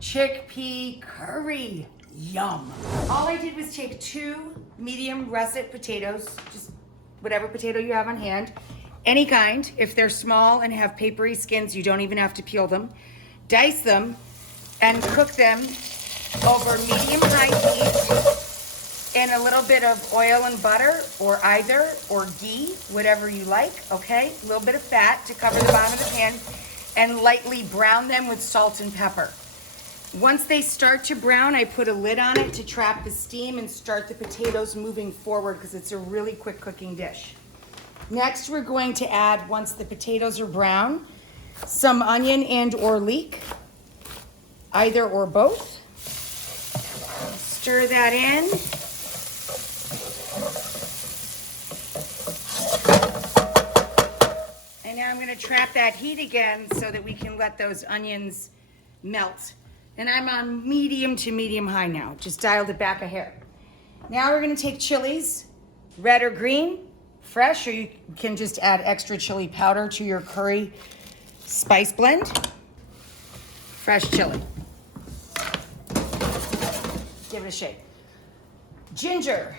chickpea curry. Yum. All I did was take 2 medium russet potatoes, just whatever potato you have on hand, any kind. If they're small and have papery skins, you don't even have to peel them. Dice them and cook them over medium-high heat in a little bit of oil and butter, or either, or ghee, whatever you like, okay? A little bit of fat to cover the bottom of the pan, and lightly brown them with salt and pepper. Once they start to brown, I put a lid on it to trap the steam and start the potatoes moving forward, because it's a really quick cooking dish. Next, we're going to add, once the potatoes are brown, some onion and or leek, either or both. Stir that in. And now I'm going to trap that heat again so that we can let those onions melt. And I'm on medium to medium high now. Just dialed it back a hair. Now we're going to take chilies, red or green, fresh, or you can just add extra chili powder to your curry spice blend. Fresh chili. Give it a shake. Ginger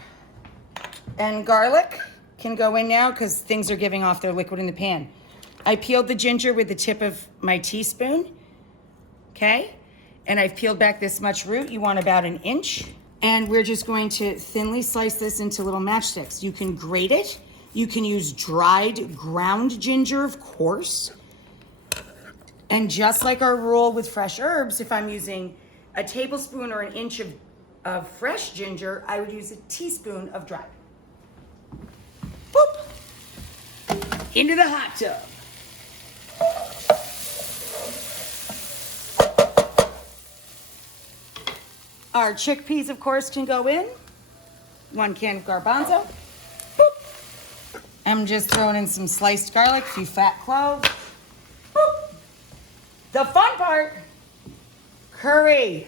and garlic can go in now because things are giving off their liquid in the pan. I peeled the ginger with the tip of my teaspoon, okay? And I've peeled back this much root. You want about 1 inch. And we're just going to thinly slice this into little matchsticks. You can grate it. You can use dried ground ginger, of course. And just like our rule with fresh herbs, if I'm using a tablespoon or 1 inch of fresh ginger, I would use a teaspoon of dried. Boop! Into the hot tub. Our chickpeas, of course, can go in. 1 can of garbanzo. Boop. I'm just throwing in some sliced garlic, a few fat cloves. Boop. The fun part, curry.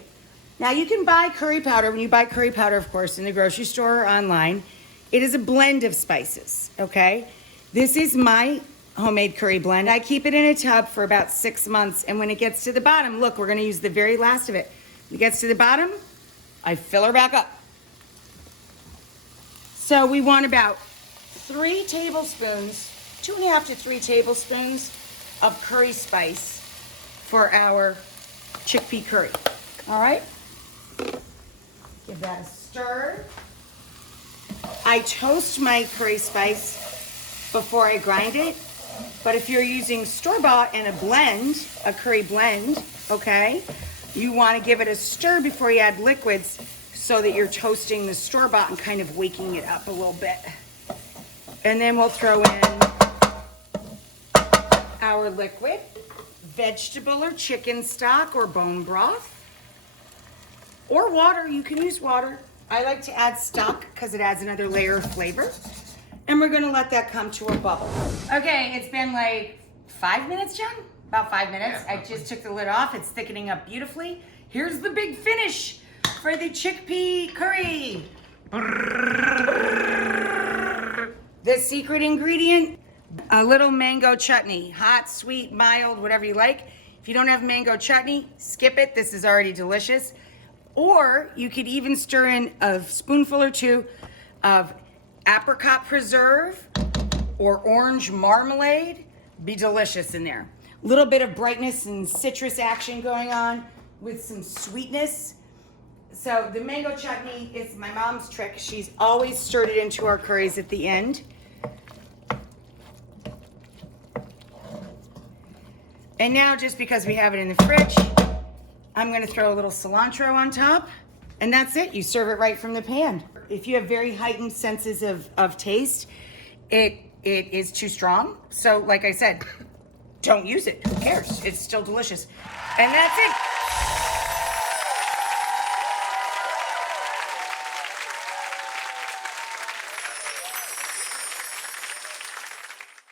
Now you can buy curry powder. When you buy curry powder, of course, in the grocery store or online, it is a blend of spices, okay? This is my homemade curry blend. I keep it in a tub for about 6 months, and when it gets to the bottom, look, we're gonna use the very last of it. When it gets to the bottom, I fill her back up. So we want about 3 tablespoons, 2.5 to 3 tablespoons of curry spice for our chickpea curry. All right? Give that a stir. I toast my curry spice before I grind it, but if you're using store-bought and a curry blend, okay, you want to give it a stir before you add liquids so that you're toasting the store-bought and kind of waking it up a little bit. And then we'll throw in our liquid, vegetable or chicken stock or bone broth, or water. You can use water. I like to add stock because it adds another layer of flavor. And we're gonna let that come to a bubble. Okay, it's been like 5 minutes, Jen? About 5 minutes. Yeah, I just took the lid off. It's thickening up beautifully. Here's the big finish for the chickpea curry. The secret ingredient, a little mango chutney. Hot, sweet, mild, whatever you like. If you don't have mango chutney, skip it. This is already delicious. Or you could even stir in a spoonful or 2 of apricot preserve or orange marmalade. Be delicious in there. A little bit of brightness and citrus action going on with some sweetness. So the mango chutney is my mom's trick. She's always stirred it into our curries at the end. And now, just because we have it in the fridge, I'm gonna throw a little cilantro on top, and that's it. You serve it right from the pan. If you have very heightened senses of taste, it is too strong. So like I said, don't use it. Who cares? It's still delicious. And that's it.